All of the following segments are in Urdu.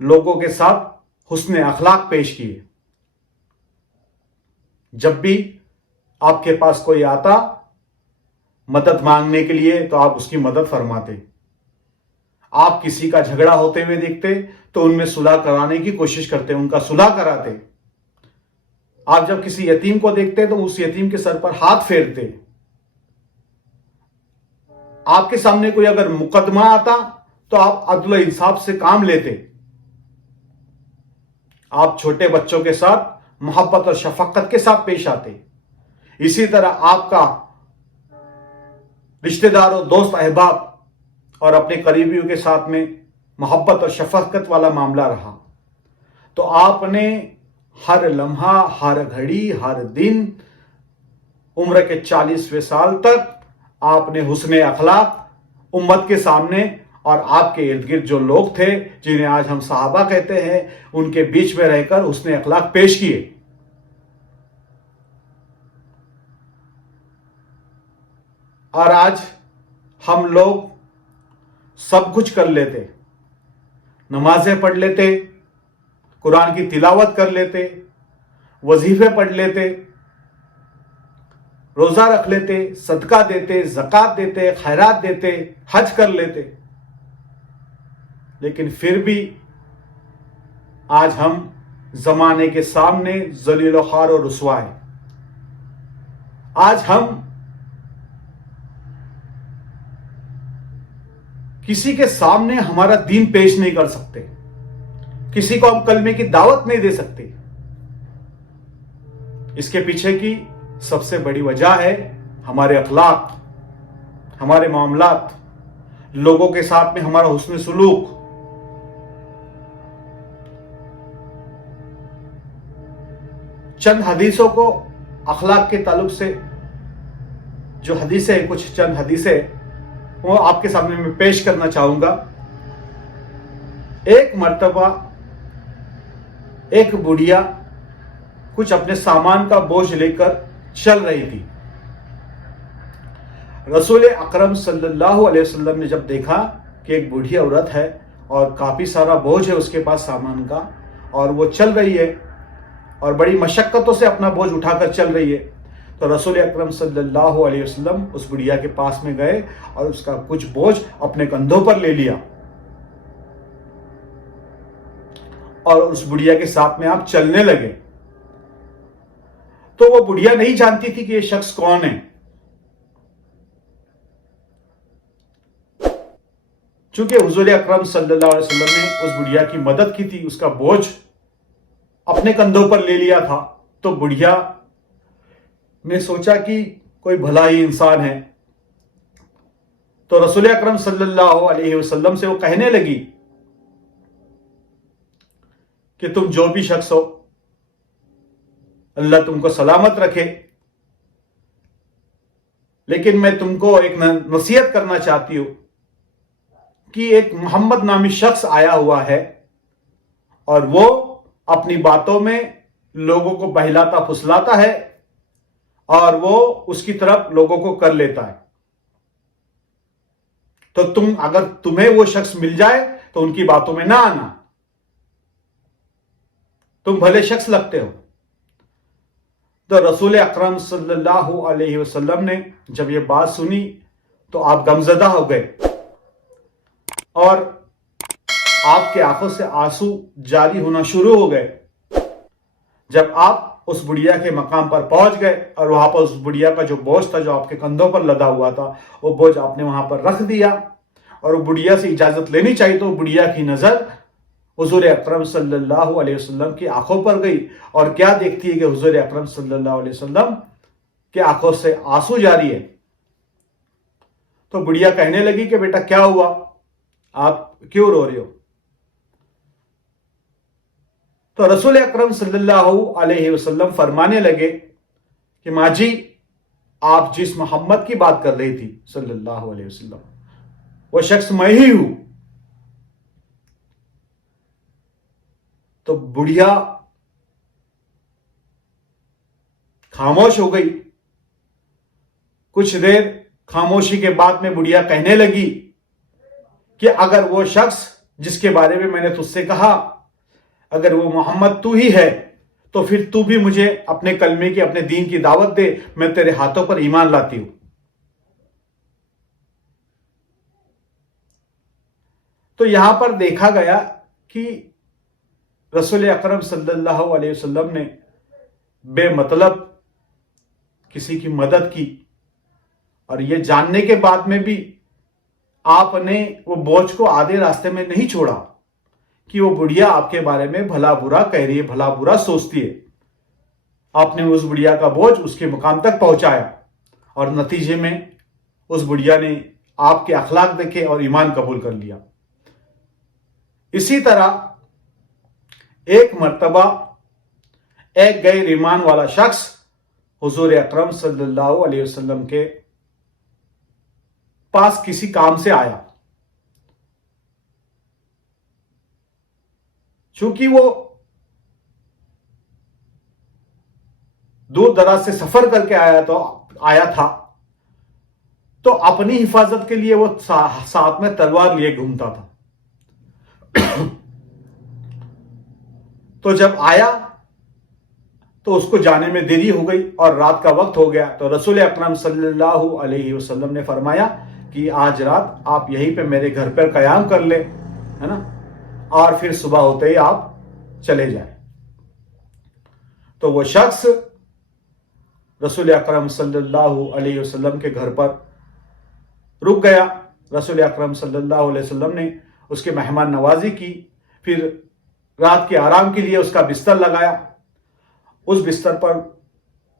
لوگوں کے ساتھ حسن اخلاق پیش کیے. جب بھی آپ کے پاس کوئی آتا مدد مانگنے کے لیے تو آپ اس کی مدد فرماتے. آپ کسی کا جھگڑا ہوتے ہوئے دیکھتے تو ان میں صلح کرانے کی کوشش کرتے، ان کا صلح کراتے. آپ جب کسی یتیم کو دیکھتے تو اس یتیم کے سر پر ہاتھ پھیرتے. آپ کے سامنے کوئی اگر مقدمہ آتا تو آپ عدل و انصاف سے کام لیتے. آپ چھوٹے بچوں کے ساتھ محبت اور شفقت کے ساتھ پیش آتے. اسی طرح آپ کا رشتہ داروں، دوست احباب اور اپنے قریبیوں کے ساتھ میں محبت اور شفقت والا معاملہ رہا. تو آپ نے ہر لمحہ، ہر گھڑی، ہر دن، عمر کے 40ویں سال تک آپ نے حسن اخلاق امت کے سامنے اور آپ کے ارد گرد جو لوگ تھے جنہیں آج ہم صحابہ کہتے ہیں ان کے بیچ میں رہ کر حسن اخلاق پیش کیے. اور آج ہم لوگ سب کچھ کر لیتے، نمازیں پڑھ لیتے، قرآن کی تلاوت کر لیتے، وظیفے پڑھ لیتے، روزہ رکھ لیتے، صدقہ دیتے، زکوٰۃ دیتے، خیرات دیتے، حج کر لیتے. لیکن پھر بھی آج ہم زمانے کے سامنے ذلیل و خوار و رسوا ہیں. آج ہم کسی کے سامنے ہمارا دین پیش نہیں کر سکتے، کسی کو ہم کلمے کی دعوت نہیں دے سکتے. اس کے پیچھے کی سب سے بڑی وجہ ہے ہمارے اخلاق، ہمارے معاملات، لوگوں کے ساتھ میں ہمارا حسن سلوک. چند حدیثوں کو اخلاق کے تعلق سے جو حدیثیں، کچھ چند حدیثیں وہ آپ کے سامنے میں پیش کرنا چاہوں گا. ایک مرتبہ ایک بڑھیا کچھ اپنے سامان کا بوجھ لے کر چل رہی تھی. رسول اکرم صلی اللہ علیہ وسلم نے جب دیکھا کہ ایک بوڑھی عورت ہے اور کافی سارا بوجھ ہے اس کے پاس سامان کا، اور وہ چل رہی ہے اور بڑی مشقتوں سے اپنا بوجھ اٹھا کر چل رہی ہے، تو رسول اکرم صلی اللہ علیہ وسلم اس بڑھیا کے پاس میں گئے اور اس کا کچھ بوجھ اپنے کندھوں پر لے لیا اور اس بڑھیا کے ساتھ میں آپ چلنے لگے. تو وہ بڑھیا نہیں جانتی تھی کہ یہ شخص کون ہے. چونکہ حضور اکرم صلی اللہ علیہ وسلم نے اس بڑھیا کی مدد کی تھی، اس کا بوجھ اپنے کندھوں پر لے لیا تھا، تو بڑھیا نے سوچا کہ کوئی بھلا ہی انسان ہے. تو رسول اکرم صلی اللہ علیہ وسلم سے وہ کہنے لگی کہ تم جو بھی شخص ہو، اللہ تم کو سلامت رکھے، لیکن میں تم کو ایک نصیحت کرنا چاہتی ہوں کہ ایک محمد نامی شخص آیا ہوا ہے اور وہ اپنی باتوں میں لوگوں کو بہلاتا پھسلاتا ہے اور وہ اس کی طرف لوگوں کو کر لیتا ہے. تو اگر تمہیں وہ شخص مل جائے تو ان کی باتوں میں نہ آنا، تم بھلے شخص لگتے ہو. تو رسول اکرم صلی اللہ علیہ وسلم نے جب یہ بات سنی تو آپ غمزدہ ہو گئے اور آپ کے آنکھوں سے آنسو جاری ہونا شروع ہو گئے. جب آپ اس بڑھیا کے مقام پر پہنچ گئے اور وہاں پر اس بڑھیا کا جو بوجھ تھا جو آپ کے کندھوں پر لدا ہوا تھا، وہ بوجھ آپ نے وہاں پر رکھ دیا اور وہ بڑھیا سے اجازت لینی چاہیے، تو بڑھیا کی نظر حضور اکرم صلی اللہ علیہ وسلم کی آنکھوں پر گئی اور کیا دیکھتی ہے کہ حضور اکرم صلی اللہ علیہ وسلم کے آنکھوں سے آنسو جاری ہے. تو بڑھیا کہنے لگی کہ بیٹا کیا ہوا، آپ کیوں رو رہے ہو؟ تو رسول اکرم صلی اللہ علیہ وسلم فرمانے لگے کہ ماں جی، آپ جس محمد کی بات کر رہی تھی صلی اللہ علیہ وسلم، وہ شخص میں ہی ہوں. تو بڑھیا خاموش ہو گئی. کچھ دیر خاموشی کے بعد میں بڑھیا کہنے لگی کہ اگر وہ شخص جس کے بارے میں نے تجھ سے کہا اگر وہ محمد تو ہی ہے تو پھر تو بھی مجھے اپنے کلمے کی اپنے دین کی دعوت دے، میں تیرے ہاتھوں پر ایمان لاتی ہوں۔ تو یہاں پر دیکھا گیا کہ رسول اکرم صلی اللہ علیہ وسلم نے بے مطلب کسی کی مدد کی، اور یہ جاننے کے بعد میں بھی آپ نے وہ بوجھ کو آدھے راستے میں نہیں چھوڑا کہ وہ بڑھیا آپ کے بارے میں بھلا برا کہہ رہی ہے، بھلا برا سوچتی ہے۔ آپ نے اس بڑھیا کا بوجھ اس کے مقام تک پہنچایا، اور نتیجے میں اس بڑھیا نے آپ کے اخلاق دیکھے اور ایمان قبول کر لیا۔ اسی طرح ایک مرتبہ ایک غیر ایمان والا شخص حضور اکرم صلی اللہ علیہ وسلم کے پاس کسی کام سے آیا۔ چونکہ وہ دور دراز سے سفر کر کے آیا تھا تو اپنی حفاظت کے لیے وہ ساتھ میں تلوار لیے گھومتا تھا۔ تو جب آیا تو اس کو جانے میں دیری ہو گئی اور رات کا وقت ہو گیا، تو رسول اکرم صلی اللہ علیہ وسلم نے فرمایا کہ آج رات آپ یہیں پہ میرے گھر پر قیام کر لیں، ہے نا، اور پھر صبح ہوتے ہی آپ چلے جائیں۔ تو وہ شخص رسول اکرم صلی اللہ علیہ وسلم کے گھر پر رک گیا۔ رسول اکرم صلی اللہ علیہ وسلم نے اس کے مہمان نوازی کی، پھر رات کے آرام کے لیے اس کا بستر لگایا۔ اس بستر پر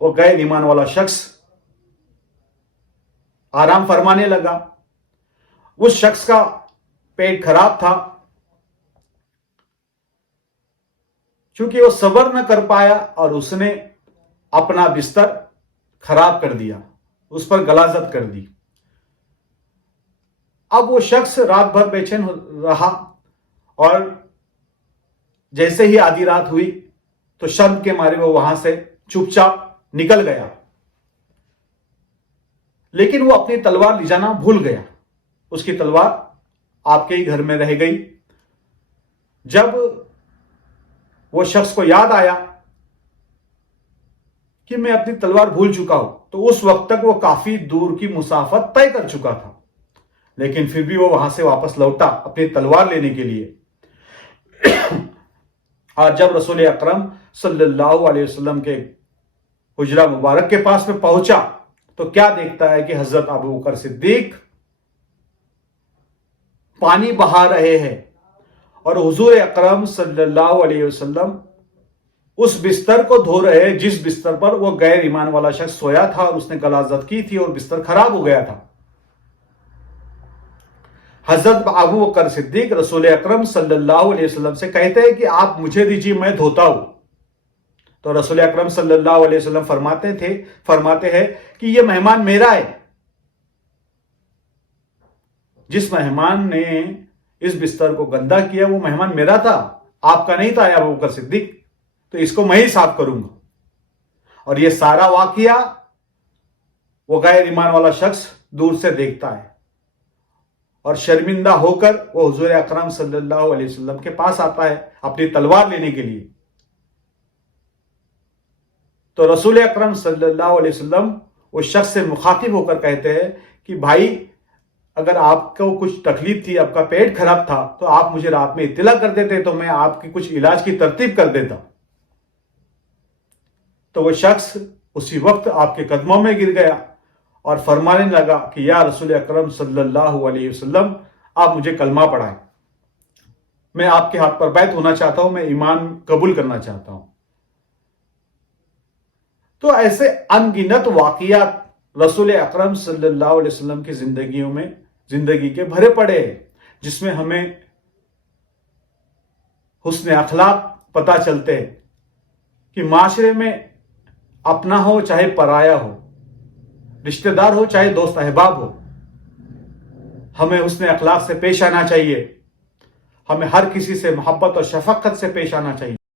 وہ غیر ایمان والا شخص آرام فرمانے لگا۔ اس شخص کا پیٹ خراب تھا، چونکہ وہ صبر نہ کر پایا اور اس نے اپنا بستر خراب کر دیا، اس پر غلاظت کر دی۔ اب وہ شخص رات بھر بے چین رہا، اور جیسے ہی آدھی رات ہوئی تو شرم کے مارے وہ وہاں سے چپ چاپ نکل گیا، لیکن وہ اپنی تلوار لے جانا بھول گیا۔ اس کی تلوار آپ کے ہی گھر میں رہ گئی۔ جب وہ شخص کو یاد آیا کہ میں اپنی تلوار بھول چکا ہوں، تو اس وقت تک وہ کافی دور کی مسافت طے کر چکا تھا، لیکن پھر بھی وہ وہاں سے واپس لوٹا اپنی تلوار لینے کے لیے۔ اور جب رسول اکرم صلی اللہ علیہ وسلم کے حجرہ مبارک کے پاس میں پہنچا تو کیا دیکھتا ہے کہ حضرت ابوبکر صدیق پانی بہا رہے ہیں، اور حضور اکرم صلی اللہ علیہ وسلم اس بستر کو دھو رہے ہیں جس بستر پر وہ غیر ایمان والا شخص سویا تھا، اور اس نے غلاظت کی تھی اور بستر خراب ہو گیا تھا۔ حضرت ابوبکر صدیق رسول اکرم صلی اللہ علیہ وسلم سے کہتے ہیں کہ آپ مجھے دیجیے، میں دھوتا ہوں۔ تو رسول اکرم صلی اللہ علیہ وسلم فرماتے ہیں کہ یہ مہمان میرا ہے۔ جس مہمان نے اس بستر کو گندا کیا وہ مہمان میرا تھا، آپ کا نہیں تھا یا ابوبکر صدیق، تو اس کو میں ہی صاف کروں گا۔ اور یہ سارا واقعہ وہ غیر ایمان والا شخص دور سے دیکھتا ہے، اور شرمندہ ہو کر وہ حضور اکرم صلی اللہ علیہ وسلم کے پاس آتا ہے اپنی تلوار لینے کے لیے۔ تو رسول اکرم صلی اللہ علیہ وسلم اس شخص سے مخاطب ہو کر کہتے ہیں کہ بھائی، اگر آپ کو کچھ تکلیف تھی، آپ کا پیٹ خراب تھا، تو آپ مجھے رات میں اطلاع کر دیتے تو میں آپ کی کچھ علاج کی ترتیب کر دیتا۔ تو وہ شخص اسی وقت آپ کے قدموں میں گر گیا اور فرمانے لگا کہ یا رسول اکرم صلی اللہ علیہ وسلم، آپ مجھے کلمہ پڑھائیں، میں آپ کے ہاتھ پر بیعت ہونا چاہتا ہوں، میں ایمان قبول کرنا چاہتا ہوں۔ تو ایسے ان گنت واقعات رسول اکرم صلی اللہ علیہ وسلم کی زندگی کے بھرے پڑے ہیں، جس میں ہمیں حسن اخلاق پتہ چلتے ہیں کہ معاشرے میں اپنا ہو چاہے پرایا ہو، رشتہ دار ہو چاہے دوست احباب ہو، ہمیں حسن اخلاق سے پیش آنا چاہیے، ہمیں ہر کسی سے محبت اور شفقت سے پیش آنا چاہیے۔